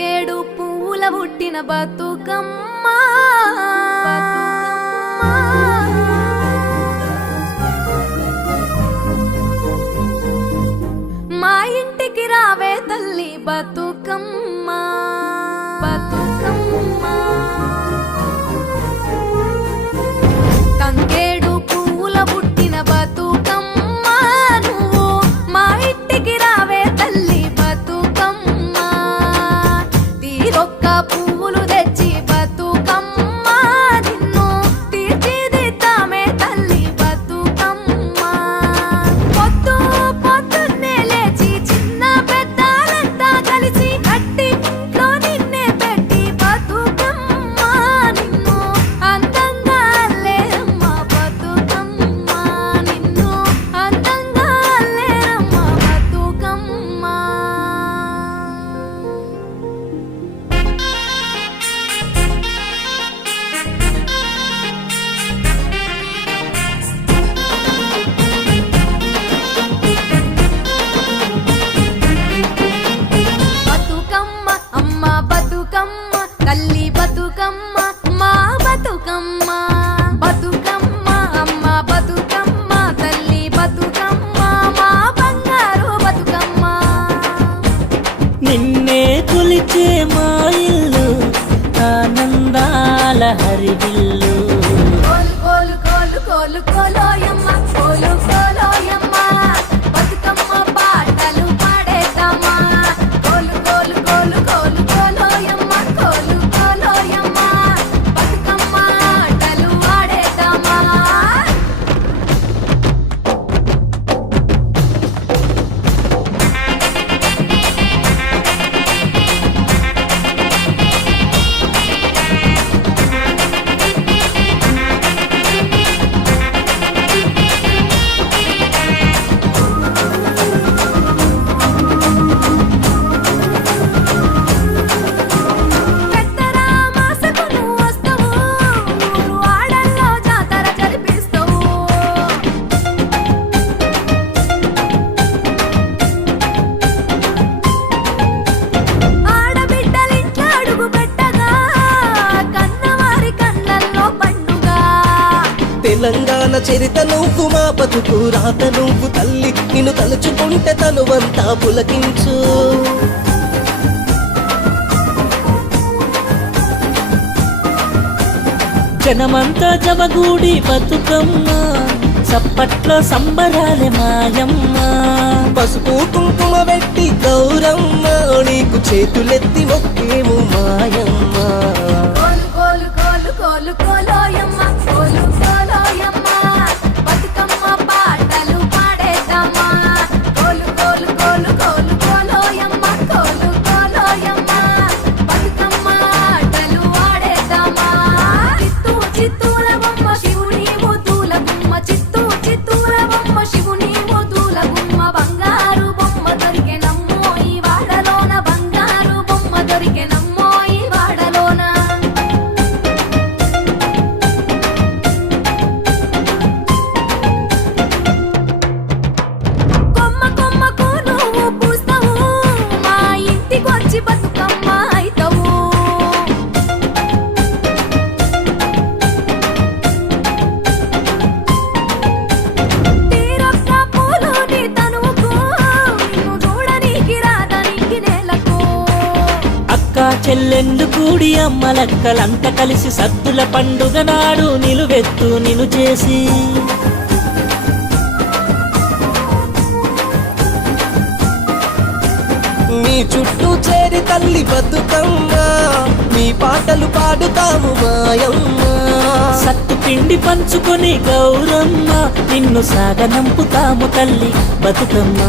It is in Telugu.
తంగేడు పూల పుట్టిన బతుకమ్మ మా ఇంటికి రావే తల్లి బతుకమ్మ బతుకమ్మ తంగేడు పూల పుట్టిన బతుకమ్మ నువ్వు మా ఇంటికి రావే తల్లి బతుకమ్మ తీరొక్క పువ్వులు తెచ్చి బతుకమ్మ నిన్ను తీర్చిదిద్దామే తల్లి బతుకమ్మ పొద్దు పొద్దున్నే లేచి చిన్న పెద్దలంతా కలిసి కట్టింట్లో నిన్నే పెట్టి బతుకమ్మ నిన్ను అందంగా అల్లేరమ్మ బతుకమ్మ నిన్ను అందంగా అల్లేరమ్మ బతుకమ్మ బతుకమ్మ అమ్మ బతుకమ్మ తల్లి బతుకమ్మ మా బతుకమ్మ బతుకమ్మ అమ్మ బతుకమ్మ తల్లి బతుకమ్మ మా బంగారు బతుకమ్మ నిన్నే కొలిచే మా ఇల్లు ఆనందాల హరివిల్లు కోలు కోలు కోలు కోలు కోలోయమ్మ కోలు కోలోయమ్మ బతుకమ్మ పాటలు పాడేద్దామా కోలు కోలు కోలు కోలు కోలోయమ్మ కోలు కోలోయమ్మ బతుకమ్మ ఆటలు ఆడేద్దామా పెద్దరా మాసకు నువ్వు వస్తావు ఊరు ఆడల్లో జాతర జరిపిస్తావు ఆడబిడ్డలింట్లో అడుగు పెట్టగా కన్నవారి కళ్ళల్లో పండుగ తెలంగాణ చరిత నువ్వు మా బతుకు రాత నువ్వు తల్లి నిన్ను తలుచుకుంటే తనువంతా పులకించు జనమంతా జమగూడి బతుకమ్మ చప్పట్లో సంబరాలే మాయమ్మ పసుపు కుంకుమ పెట్టి గౌరమ్మ నీకు చేతులెత్తి మొక్కేము మాయమ్మ కోలు కోలు కోలు కోలు కోలోయమ్మ కోలు కోలోయమ్మ బతుకమ్మ పాటలు పాడేద్దామా కోలు కోలు కోలు కోలు కోలోయమ్మ కోలు కోలోయమ్మ బతుకమ్మ ఆటలు ఆడేద్దామా చిత్తూ చిత్తూల బొమ్మ శివుని ముద్దుల గుమ్మ చిత్తూ చిత్తూల బొమ్మ శివుని ముద్దుల గుమ్మ బంగారు బొమ్మ దొరికెనమ్మో ఈ వాడలోన బంగారు బొమ్మ దొరికెనమ్మో ఈ వాడలోన కొమ్మ కొమ్మకు నువ్వు పూస్తావు మా ఇంటికొచ్చి బతుకమ్మ అయితావు తీరొక్క పూలు నీ తనువుకు నిన్ను చూడనీకి రాదనికి నేలకు అక్క చెల్లెండు కూడి అమ్మలక్కలంత కలిసి సద్దుల పండుగ నాడు నిలువెత్తు నిలు చేసి నీ చుట్టూ చేరి తల్లి బతుకమ్మ మీ పాటలు పాడుతాము మాయమ్మ సత్తు పిండి పంచుకొని గౌరమ్మ నిన్ను సాగనంపుతాము తల్లి బతుకమ్మ